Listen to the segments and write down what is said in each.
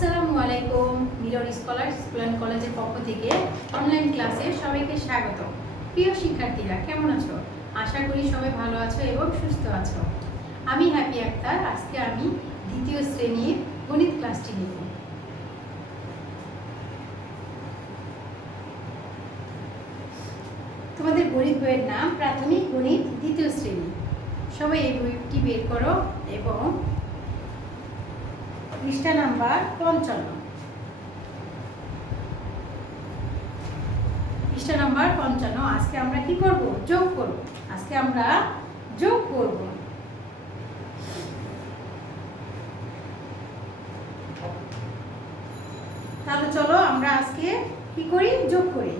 আসসালামু আলাইকুম। Mirror scholar school and কলেজের পক্ষ থেকে অনলাইন ক্লাসে সবাইকে স্বাগত। প্রিয় শিক্ষার্থীরা, কেমন আছো? আশা করি সবাই ভালো আছো এবং সুস্থ আছো। আমি হ্যাপি আক্তার। আজকে আমি দ্বিতীয় শ্রেণীর গণিত ক্লাসটি নেব। তোমাদের গণিত বইয়ের নাম প্রাথমিক গণিত দ্বিতীয় শ্রেণী। সবাই এই বইটি বের করো এবং পৃষ্ঠা নাম্বার 55। পৃষ্ঠা নাম্বার 55। আজকে আমরা কি করব? যোগ করব। আজকে আমরা যোগ করব। তাহলে চলো আমরা আজকে কি করি? যোগ করি।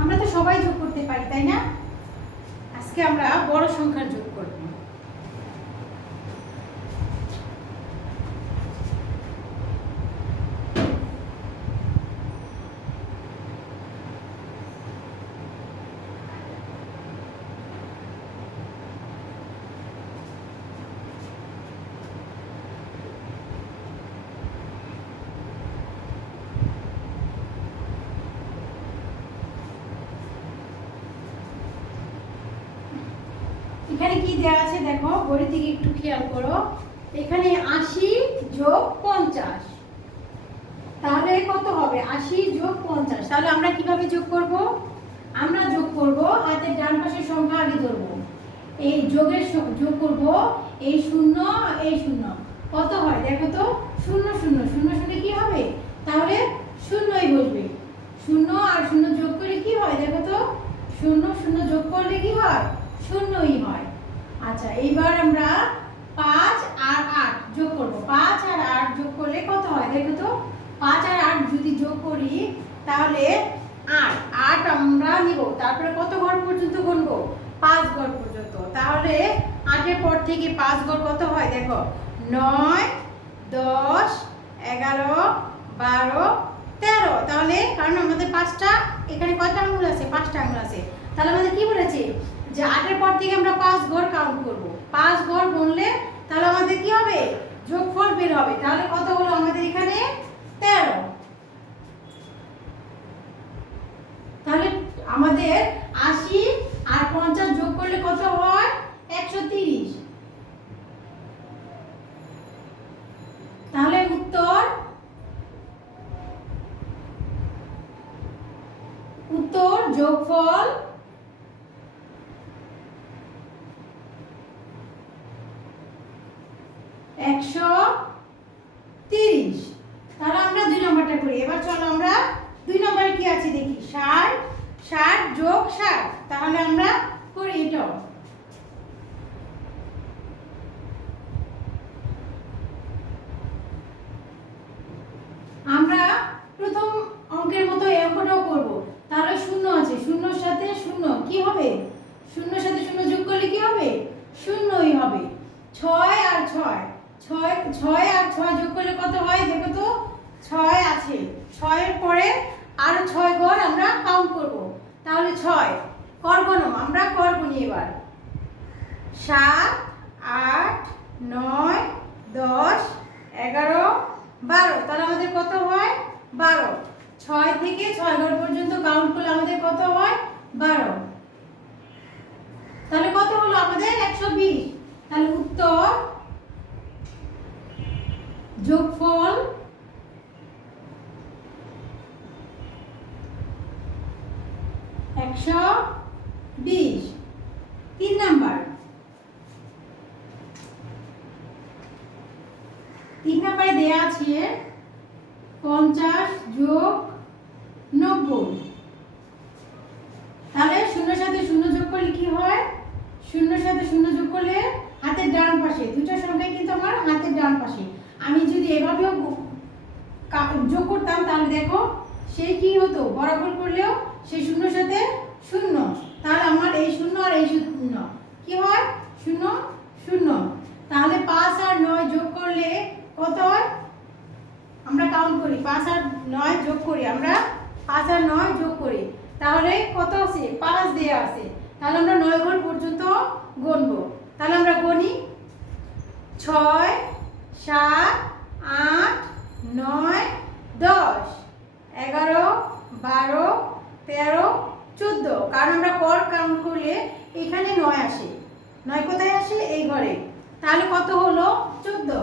আমরা তো সবাই যোগ করতে পারি, তাই না? আজকে আমরা বড় সংখ্যার যোগ করব। এখানে কি দেওয়া আছে দেখো, ঘড়ির দিকে একটু খেয়াল করো। এখানে 80 যোগ 50, তাহলে কত হবে? 80 যোগ 50। তাহলে আমরা কিভাবে যোগ করব? আমরা যোগ করব, হাতের ডান পাশের সংখ্যা আগে ধরব। এই যোগের যোগ করব, এই শূন্য এই শূন্য কত হয় দেখো তো? শূন্য শূন্য শূন্য শূন্য কি হবে? তাহলে শূন্যই বসবে। শূন্য আর শূন্য যোগ করলে কি হয় দেখো তো? শূন্য শূন্য যোগ করলে কি হয়? শূন্যই হয়। আচ্ছা, এইবার আমরা 5 আর 8 যোগ করব। 5 আর 8 যোগ করলে কত হয় দেখো তো? 5 আর 8 যদি যোগ করি তাহলে 8 আমরা নিব, তারপরে কত ঘর পর্যন্ত গুনবো? 5 ঘর পর্যন্ত। তাহলে 8 এর পর থেকে 5 ঘর কত হয় দেখো? 9 10 11 12 13। তাহলে কারণ আমাদের 5টা, এখানে কয়টা আঙ্গুল আছে? 5টা আঙ্গুল আছে। তাহলে আমাদের কি বলেছে যে 8 এর পর থেকে আমরা 5 ঘর কাউন্ট করব। 5 ঘর গুনলে তাহলে আমাদের কি হবে? যোগফল বের হবে। তাহলে কত হলো আমাদের এখানে? 13। তাহলে আমাদের 80 আর 50 যোগ করলে কত হয়? 130। তাহলে উত্তর যোগফল 130। তাহলে আমরা 2 নম্বরটা করি। এবার চলো আমরা 2 নম্বরে কি আছে দেখি। 60 যোগ 60। তাহলে আমরা করি এটা। আমরা প্রথম অঙ্কের মতো এই অঙ্কটাও করব। তাহলে শূন্য আছে, শূন্যর সাথে শূন্য কি হবে? শূন্যর সাথে শূন্য যোগ করলে কি হবে? শূন্যই হবে। 6 আর 6 আর 6 যোগ করলে কত হয় দেখো তো? 6 আছে, 6 এর পরে আরো 6 ঘর আমরা কাউন্ট করব। তাহলে 6 কর গুনো, আমরা কর গুনি এবার। 7 8 9 10 11 12। তাহলে আমাদের কত হয়? 12। 6 থেকে 6 ঘর পর্যন্ত কাউন্ট করলে আমাদের কত হয়? 12। তাহলে কত হলো আমাদের? 120। তাহলে উত্তর যোগফল 120। 3 নাম্বার। 3 নাম্বারে দেয়া আছে 50 যোগ 90। তাহলে শূন্যর সাথে শূন্য যোগ করলে কি হয়? শূন্যর সাথে শূন্য যোগ করলে হাতের ডান পাশে, দুটো সংখ্যাই কিন্তু আমার হাতের ডান পাশে। আমি যদি এভাবেও যোগ করতাম তাহলে দেখো সেই কি হতো? বরাবর করলেও সেই শূন্যর সাথে শূন্য, তাহলে আমার এই শূন্য আর এই শূন্য কি হয়? শূন্য শূন্য। তাহলে 5 আর 9 যোগ করলে কত হয়? আমরা কাউন্ট করি। 5 আর 9 যোগ করি, আমরা 5 আর 9 যোগ করি। তাহলে কত আছে? 5 দেয়া আছে। তাহলে আমরা 9 ঘর পর্যন্ত গুনবো। তাহলে আমরা গণি। 6 7 9 10 11 12 13 14, কারণ আমরা পর কাউন্ট করলে এখানে 9 আসে। 9 কোথায় আসে? এই ঘরে। তাহলে কত হলো? 14।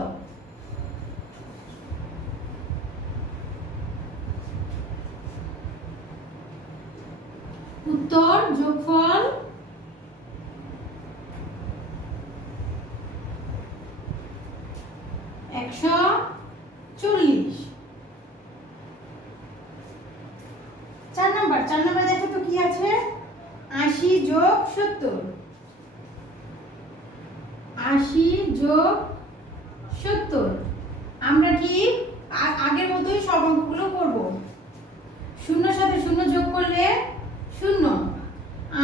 উত্তর যোগফল 140। 4 নাম্বার দেখো তো কি আছে? 80 যোগ 70। 80 যোগ 70 আমরা ঠিক আগের মতোই সব অঙ্কগুলো করব। শূন্যর সাথে শূন্য যোগ করলে 0,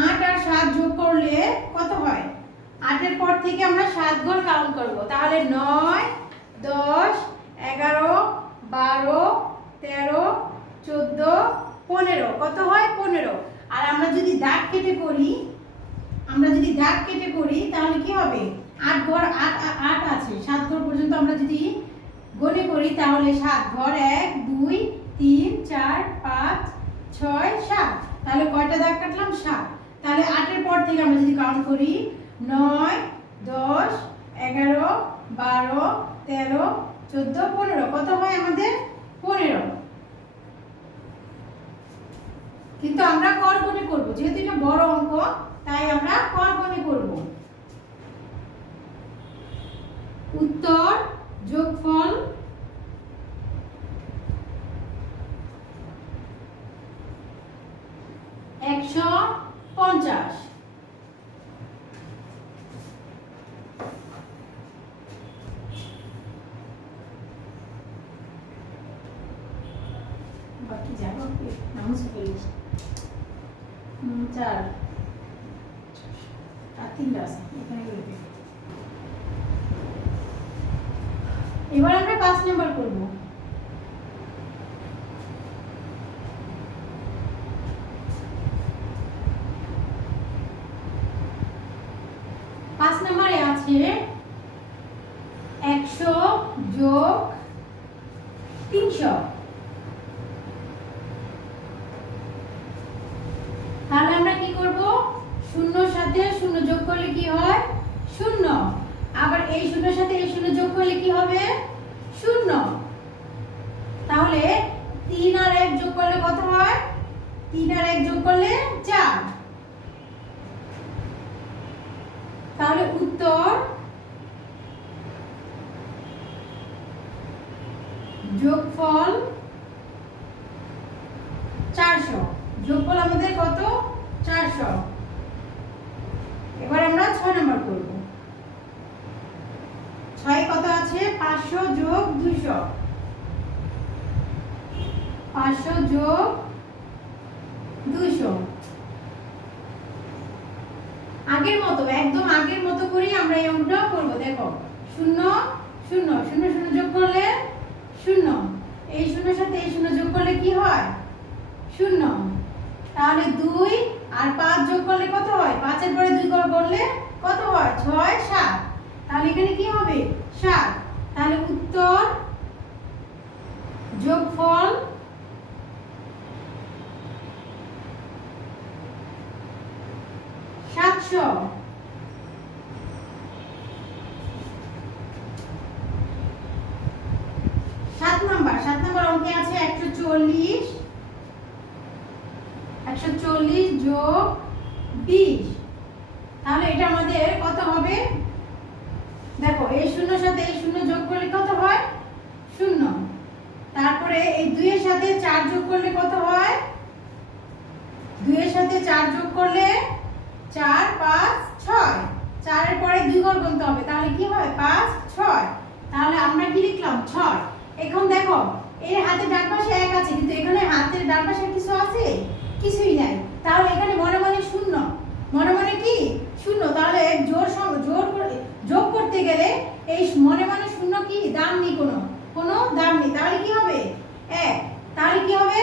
8 আর 7 যোগ করলে কত হয়? 8 এর পর থেকে আমরা 7 ঘর কাউন্ট করব। তাহলে 9 10 11 12 13 14 15, কত হয়? 15। আর আমরা যদি দাগ কেটে করি, তাহলে কি হবে? 8 ঘর 8 আছে, 7 ঘর পর্যন্ত আমরা যদি গণে করি তাহলে 7 ঘর 1 2 3 4 5 6 7। তাহলে কয়টা দাগ কাটলাম? 7। তাহলে 8 এর পর থেকে আমরা যদি কাউন্ট করি 9 10 11 12 13 14 15, কত হয় আমাদের? 15। কিন্তু আমরা কর গুণে করব, যেহেতু এটা বড় অঙ্ক তাই আমরা কর গুণে করব। উত্তর যোগফল 150। বাকি যাবো নামাজ পড়ি 4 আর 3টা আছে এখানে করবে। এবার আমরা 5 নাম্বার করব। 5 নম্বরে আছে 100 যোগ 300। তাহলে আমরা কি করব? শূন্যর সাথে শূন্য যোগ করলে কি হয়? 0। আবার এই শূন্যর সাথে এই শূন্য যোগ করলে কি হবে? 0। তাহলে 3 আর 1 যোগ করলে কত হয়? 3 আর 1 যোগ করলে 4। তাহলে উত্তর যোগফল 400। যোগফল আমাদের কত? 400। এবার আমরা 6 নাম্বার করব। 6 কত আছে? 500 যোগ 200। 500 যোগ 200। আগের মতো, একদম আগের মতো করেই আমরা এই অঙ্কটা করব। দেখো 0 0 0 0 যোগ করলে 0, এই শূন্যর সাথে এই শূন্য যোগ করলে কি হয়? 0। তাহলে 2 আর 5 যোগ করলে কত হয়? 5 এর পরে 2 করলে কত হয়? 6 7। তাহলে এখানে কি হবে? 7। তাহলে উত্তর যোগফল 700। 7 নাম্বার অঙ্কে আছে 140 যোগ 20। তাহলে এটা আমাদের কত হবে? দেখো এই শূন্যর সাথে এই শূন্য যোগ করলে কত হয়? 0। তারপরে এই 2 এর সাথে 4 যোগ করলে কত হয়? 2 এর সাথে 4 যোগ করলে 4 5 6। 4 এর পরে 2 ঘর গুনতে হবে, তাহলে কি হয়? 5 6। তাহলে আমরা কি লিখলাম? 6। এখন দেখো এর হাতের ডান পাশে 1 আছে, কিন্তু এখানে হাতের ডান পাশে কিছু আছে? কিছুই নাই। তাহলে এখানে মনে মনে 0, মনে মনে কি? 0। তাহলে জোর করে যোগ করতে গেলে এই মনে মনে 0 কি দাম নেই, কোনো দাম নেই। তাহলে কি হবে? 1। তাহলে কি হবে?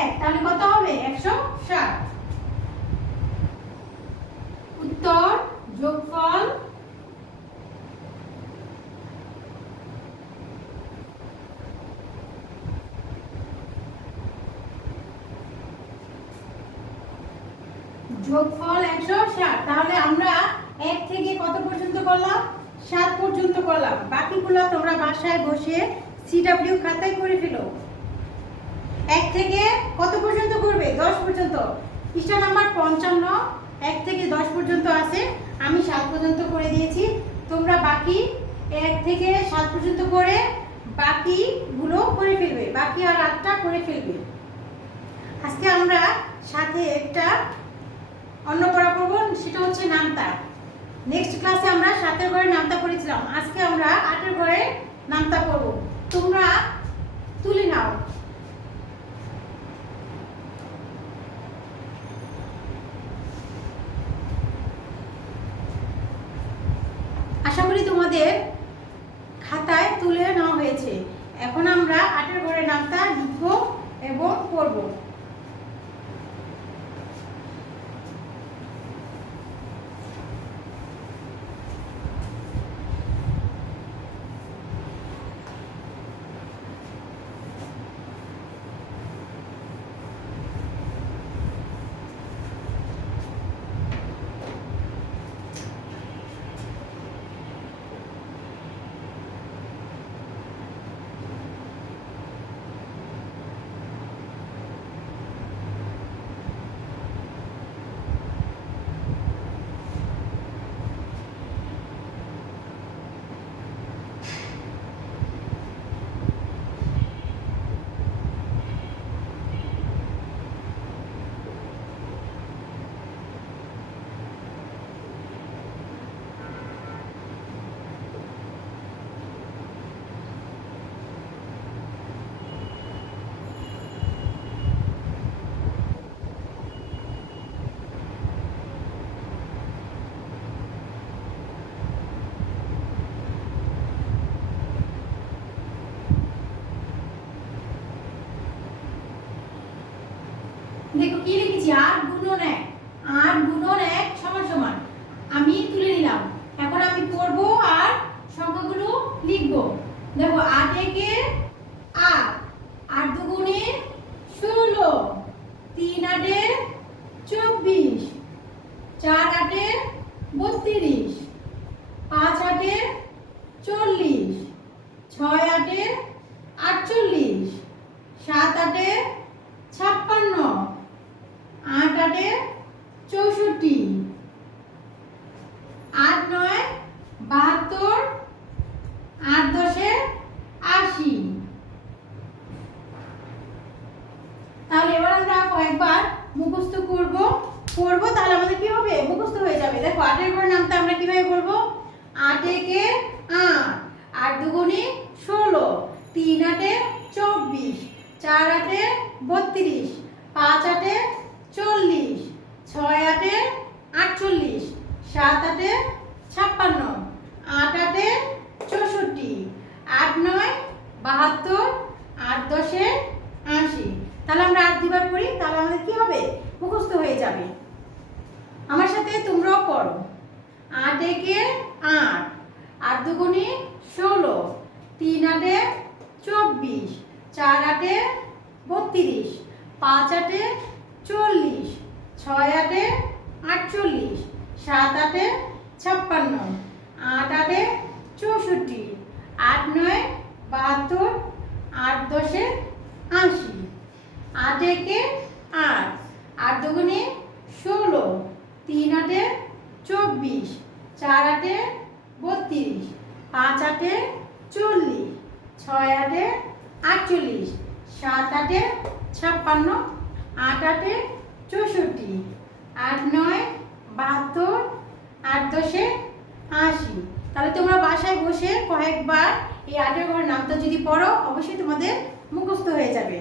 1। তাহলে কত হবে? 160। উত্তর যোগফল 160। যোগফল 160। তাহলে আমরা 1 থেকে কত পর্যন্ত করলাম? 7 পর্যন্ত করলাম। বাকিগুলো তোমরা বাসায় বসে সিডব্লিউ খাতায় করে ফেলো। 1 থেকে কত পর্যন্ত করবে? 10 পর্যন্ত। পৃষ্ঠা নাম্বার 55 1 থেকে 10 পর্যন্ত আছে, আমি 7 পর্যন্ত করে দিয়েছি। তোমরা বাকি 1 থেকে 7 পর্যন্ত করে বাকিগুলো করে ফেলবে, বাকি আর 8টা করে ফেলবে। আজকে আমরা সাথে একটা অন্য পড়া করব, সেটা হচ্ছে নামতা। নেক্সট ক্লাসে আমরা 7 ঘরে নামতা পড়েছিলাম, আজকে আমরা 8 ঘরে নামতা পড়ব। তোমরা তুলে নাও। আশা করি তোমাদের খাতায় তুলে নেওয়া হয়েছে। এখন আমরা 8 ঘরে নামতা লিখব এবং পড়ব। দেখো কি লিখেছি, 8 গুণন 1, 8 গুণন 1 সমান সমান। আমি তুলে নিলাম, এখন আমি পড়ব আর সংখ্যাগুলো লিখব। দেখো 8 একে 8, 8 দুগুণে 16, 3 আটে 24, 4 আটে 32, 5 আটে 40, 6 আটে 48, 7 আটে 56, 8 আটে 64, 8 9 72, 8 10 80। তাহলে এবার আমরা কয়েকবার মুখস্থ পড়ব, তাহলে আমাদের কি হবে? মুখস্থ হয়ে যাবে। দেখো 8 এর ঘরের নামটা আমরা কিভাবে বলবো? 8 একে 8, 8 দুগুণে 16, 3 আটে 24, 4 আটে 32, 5 আটে 40, 6 আটে 48, 7 আটে 56, 8 আটে 64, 8 9 72, 8 10 80। তাহলে আমরা 8 দুবার পড়ি, তাহলে আমাদের কি হবে? মুখস্থ হয়ে যাবে। আমার সাথে তোমরাও পড়ো। 8 একে 8, 8 দুগুণে 16, 3 আটে 24, 4 আটে 32, 5 আটে 40, 6 আটে 48, 7 আটে 56, 8 আটে 64, 8 9 72, 8 10 80। 8 একে 8, 8 দুগুণে 16, 3 আটে 24, 4 আটে 32, 5 আটে 40, 6 আটে 48, 7 আটে 56, 8 আটে 64, 8 9 72, 8 10 80। তাহলে তোমরা বাসায় বসে কয়েকবার এই 8 এর ঘরের নামটা যদি পড়ো, অবশ্যই তোমাদের মুখস্থ হয়ে যাবে।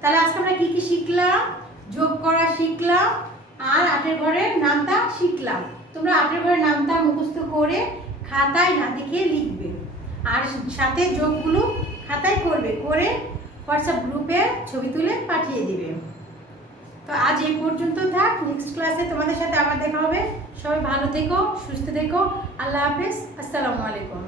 তাহলে আজকে আমরা কি কি শিখলাম? যোগ করা শিখলাম আর 8 এর ঘরের নামটা শিখলাম। তোমরা 8 এর ঘরের নামটা মুখস্থ করে খাতায় না দেখে লিখবে, আর সাথে যোগগুলো খাতায় করবে, করে হোয়াটসঅ্যাপ গ্রুপে ছবি তুলে পাঠিয়ে দিবে। তো আজ এই পর্যন্ত থাক, নেক্সট ক্লাসে তোমাদের সাথে আবার দেখা হবে। সবাই ভালো থেকো, সুস্থ থেকো। আল্লাহ হাফেজ, আসসালামু আলাইকুম।